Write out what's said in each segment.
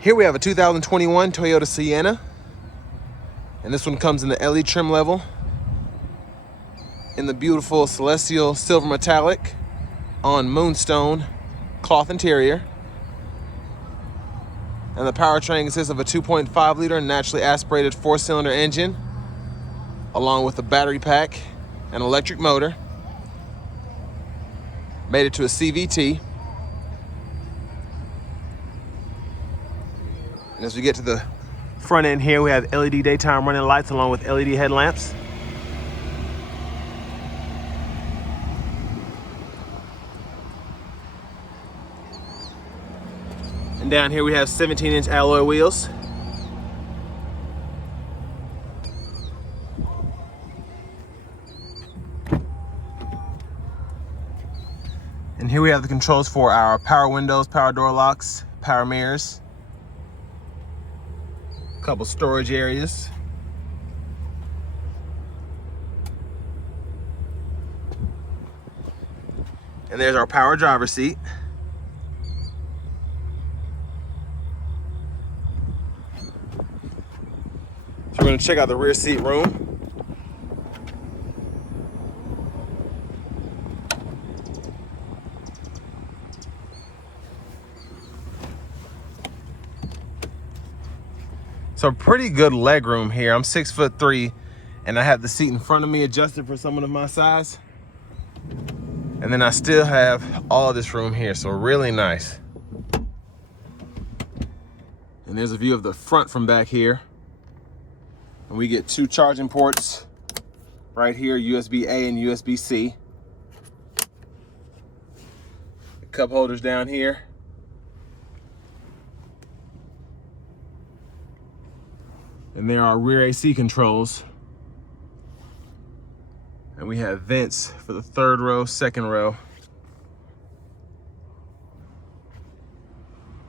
Here we have a 2021 Toyota Sienna, and this one comes in the LED trim level in the beautiful celestial silver metallic on moonstone cloth interior. And the powertrain consists of a 2.5 liter naturally aspirated 4-cylinder engine, along with a battery pack and electric motor. Made it to a CVT. And as we get to the front end here, we have LED daytime running lights along with LED headlamps. And down here we have 17-inch alloy wheels. And here we have the controls for our power windows, power door locks, power mirrors. A couple storage areas. And there's our power driver's seat. So we're going to check out the rear seat room. So pretty good leg room here. I'm 6'3", and I have the seat in front of me adjusted for someone of my size. And then I still have all this room here, so really nice. And there's a view of the front from back here. And we get 2 charging ports right here, USB-A and USB-C. Cup holders down here. And there are rear AC controls. And we have vents for the 3rd row, 2nd row.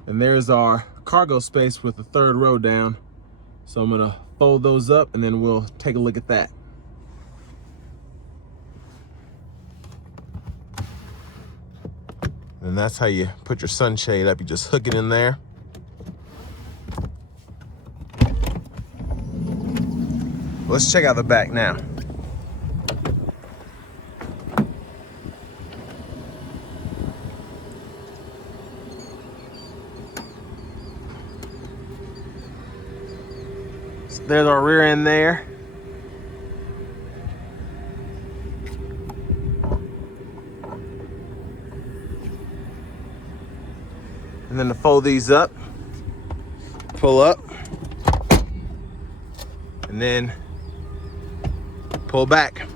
And there's our cargo space with the 3rd row down. So I'm gonna fold those up and then we'll take a look at that. And that's how you put your sunshade up. You just hook it in there. Let's check out the back now. So there's our rear end there. And then to fold these up, pull up, and then pull back.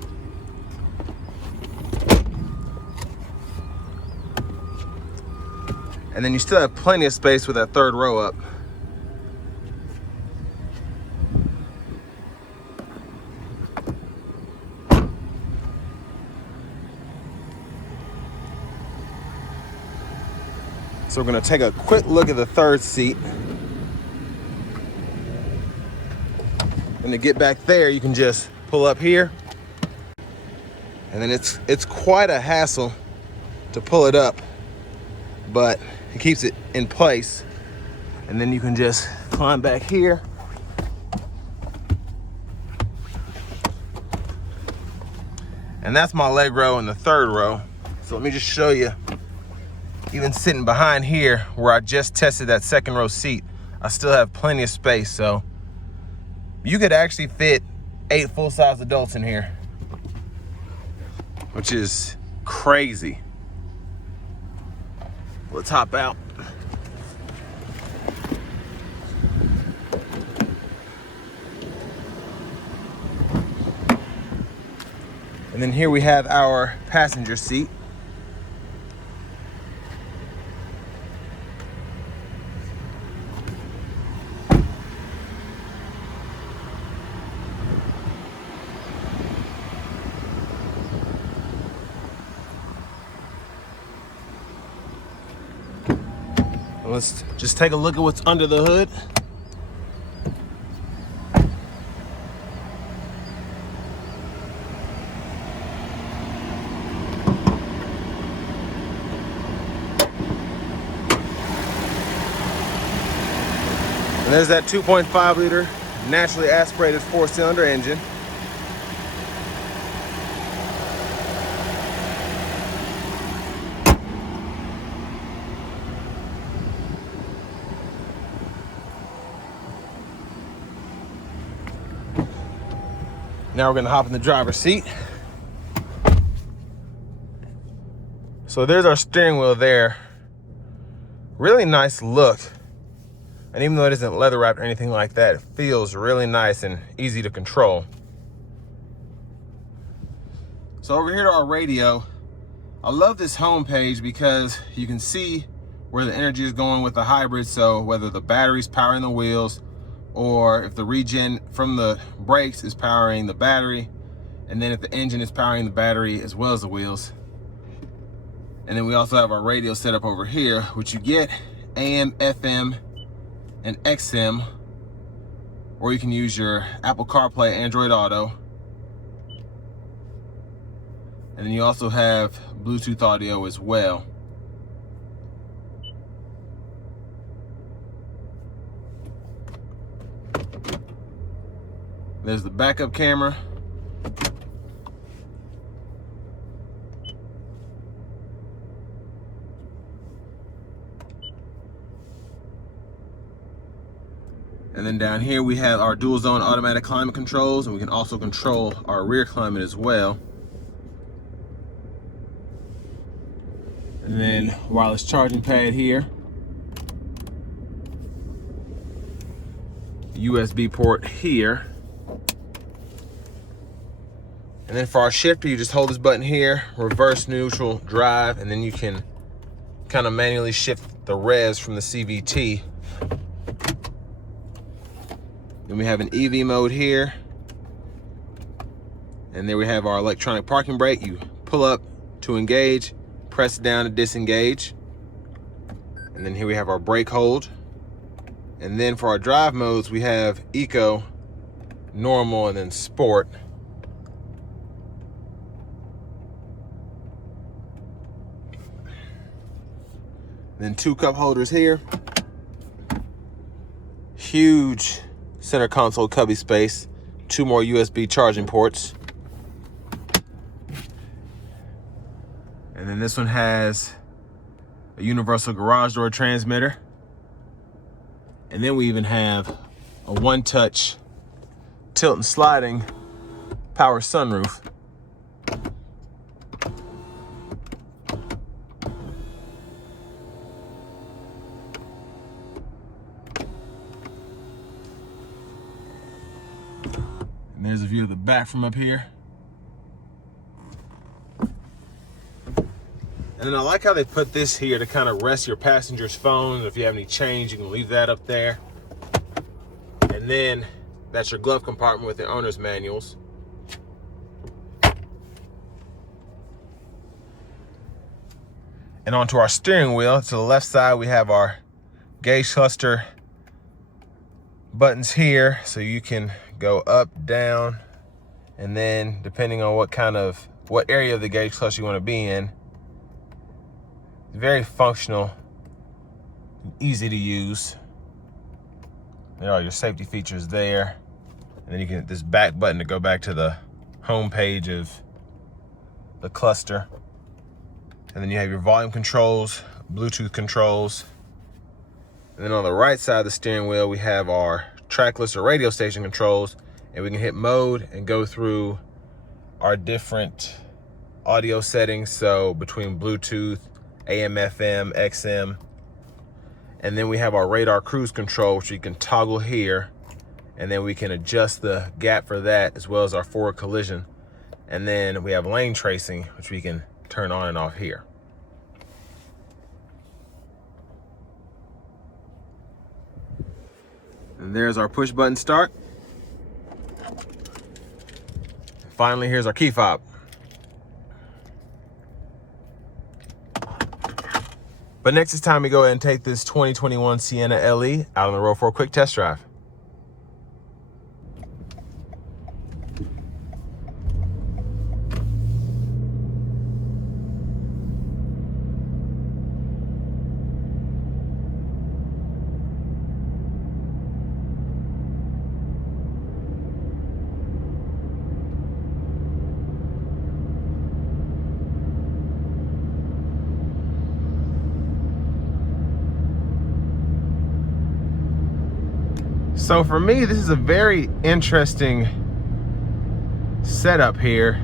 And then you still have plenty of space with that 3rd row up. So we're gonna take a quick look at the 3rd seat. And to get back there, you can just pull up here. And then it's quite a hassle to pull it up, but it keeps it in place. And then you can just climb back here. And that's my leg row in the 3rd row. So let me just show you, even sitting behind here where I just tested that 2nd row seat, I still have plenty of space. So you could actually fit 8 full-size adults in here, which is crazy. Let's hop out. And then here we have our passenger seat. Let's just take a look at what's under the hood. And there's that 2.5 liter naturally aspirated 4-cylinder engine. Now we're gonna hop in the driver's seat. So there's our steering wheel there. Really nice look. And even though it isn't leather wrapped or anything like that, it feels really nice and easy to control. So over here to our radio, I love this home page because you can see where the energy is going with the hybrid. So whether the battery's powering the wheels, or if the regen from the brakes is powering the battery, and then if the engine is powering the battery as well as the wheels. And then we also have our radio set up over here, which you get AM, FM, and XM, or you can use your Apple CarPlay, Android Auto. And then you also have Bluetooth audio as well. There's the backup camera. And then down here we have our dual zone automatic climate controls, and we can also control our rear climate as well. And then wireless charging pad here. USB port here. And then for our shifter, you just hold this button here, reverse, neutral, drive, and then you can kind of manually shift the revs from the CVT. Then we have an EV mode here. And there we have our electronic parking brake. You pull up to engage, press down to disengage. And then here we have our brake hold. And then for our drive modes, we have Eco, Normal, and then Sport. Then 2 cup holders here. Huge center console cubby space. 2 more USB charging ports. And then this one has a universal garage door transmitter. And then we even have a one-touch tilt and sliding power sunroof. And there's a view of the back from up here. And then I like how they put this here to kind of rest your passenger's phone. If you have any change, you can leave that up there. And then that's your glove compartment with the owner's manuals. And onto our steering wheel, to the left side, we have our gauge cluster buttons here. So you can go up, down, and then depending on what area of the gauge cluster you want to be in. Very functional, easy to use. There are your safety features there. And then you can hit this back button to go back to the home page of the cluster. And then you have your volume controls, Bluetooth controls. And then on the right side of the steering wheel, we have our trackless or radio station controls. And we can hit mode and go through our different audio settings. So between Bluetooth, AM, FM, XM. And then we have our radar cruise control, which you can toggle here. And then we can adjust the gap for that, as well as our forward collision. And then we have lane tracing, which we can turn on and off here. And there's our push button start. Finally, here's our key fob. But next it's time to go ahead and take this 2021 Sienna LE out on the road for a quick test drive. So for me, this is a very interesting setup here.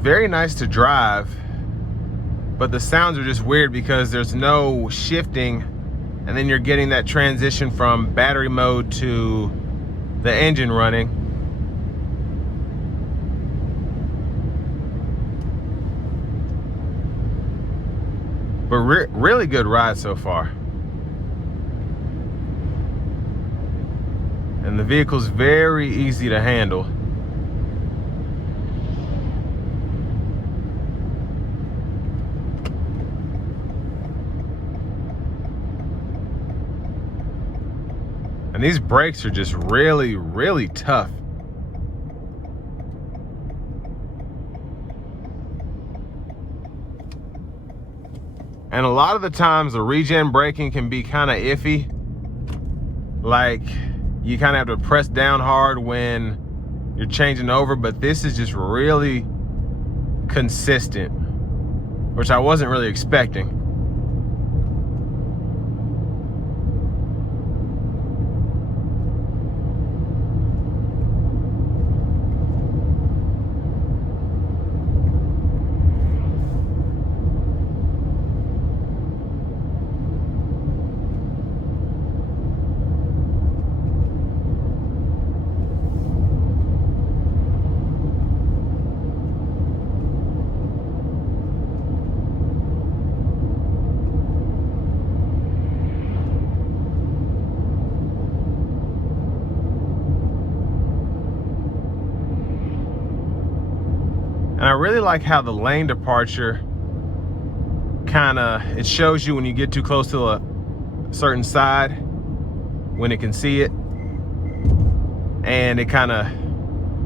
Very nice to drive, but the sounds are just weird because there's no shifting, and then you're getting that transition from battery mode to the engine running. But really good ride so far. And the vehicle's very easy to handle. And these brakes are just really, really tough. And a lot of the times the regen braking can be kind of iffy. Like, you kind of have to press down hard when you're changing over, but this is just really consistent, which I wasn't really expecting. And I really like how the lane departure it shows you when you get too close to a certain side, when it can see it. And it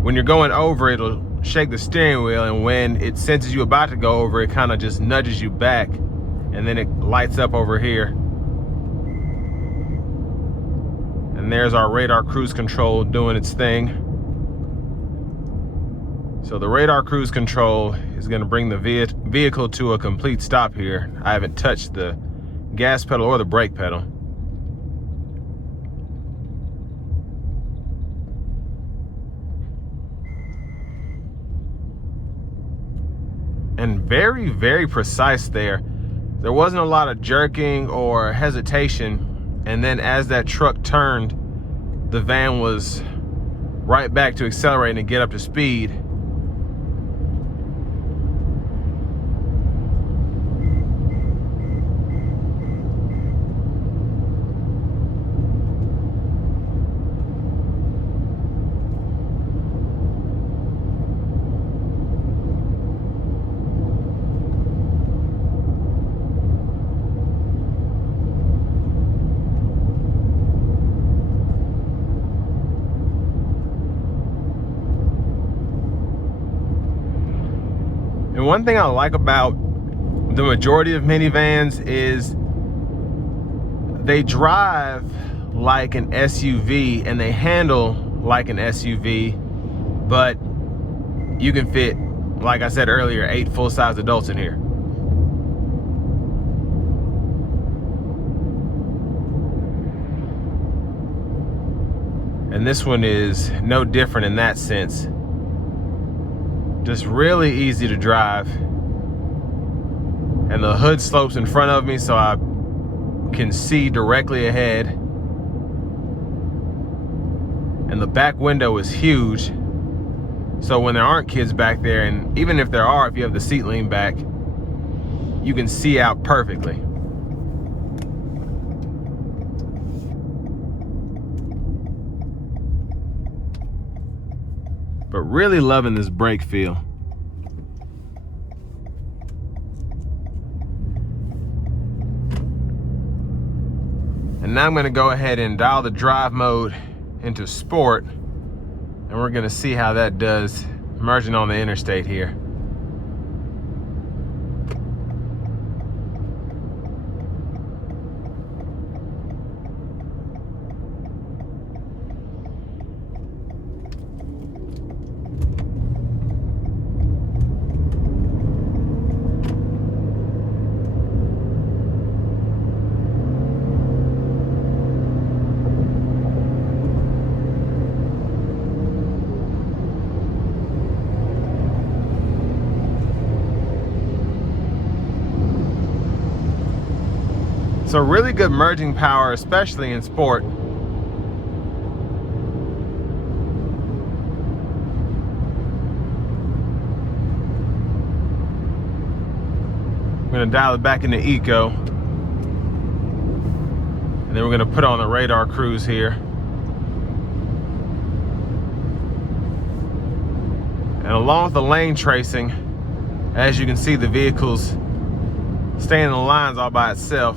when you're going over, it'll shake the steering wheel, and when it senses you about to go over, it kind of just nudges you back, and then it lights up over here. And there's our radar cruise control doing its thing. So the radar cruise control is going to bring the vehicle to a complete stop here. I haven't touched the gas pedal or the brake pedal. And very, very precise there. There wasn't a lot of jerking or hesitation. And then as that truck turned, the van was right back to accelerating and get up to speed. And one thing I like about the majority of minivans is they drive like an SUV and they handle like an SUV, but you can fit, like I said earlier, 8 full-size adults in here. And this one is no different in that sense. Just really easy to drive. And the hood slopes in front of me so I can see directly ahead. And the back window is huge. So when there aren't kids back there, and even if there are, if you have the seat lean back, you can see out perfectly. But really loving this brake feel. And now I'm going to go ahead and dial the drive mode into sport, and we're going to see how that does merging on the interstate here. So really good merging power, especially in sport. I'm gonna dial it back into eco. And then we're gonna put on the radar cruise here. And along with the lane tracing, as you can see, the vehicle's staying in the lines all by itself.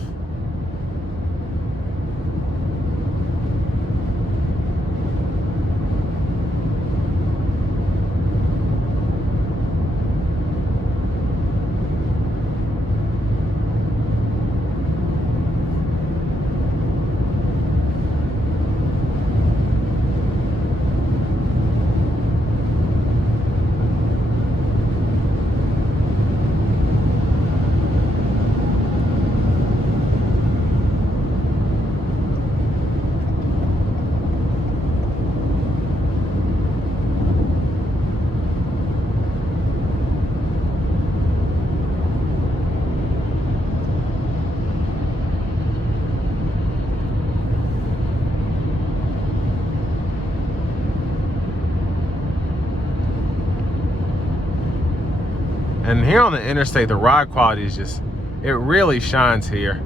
And here on the interstate, the ride quality is just, it really shines here.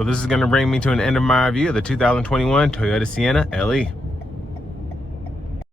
So this is going to bring me to an end of my review of the 2021 Toyota Sienna LE.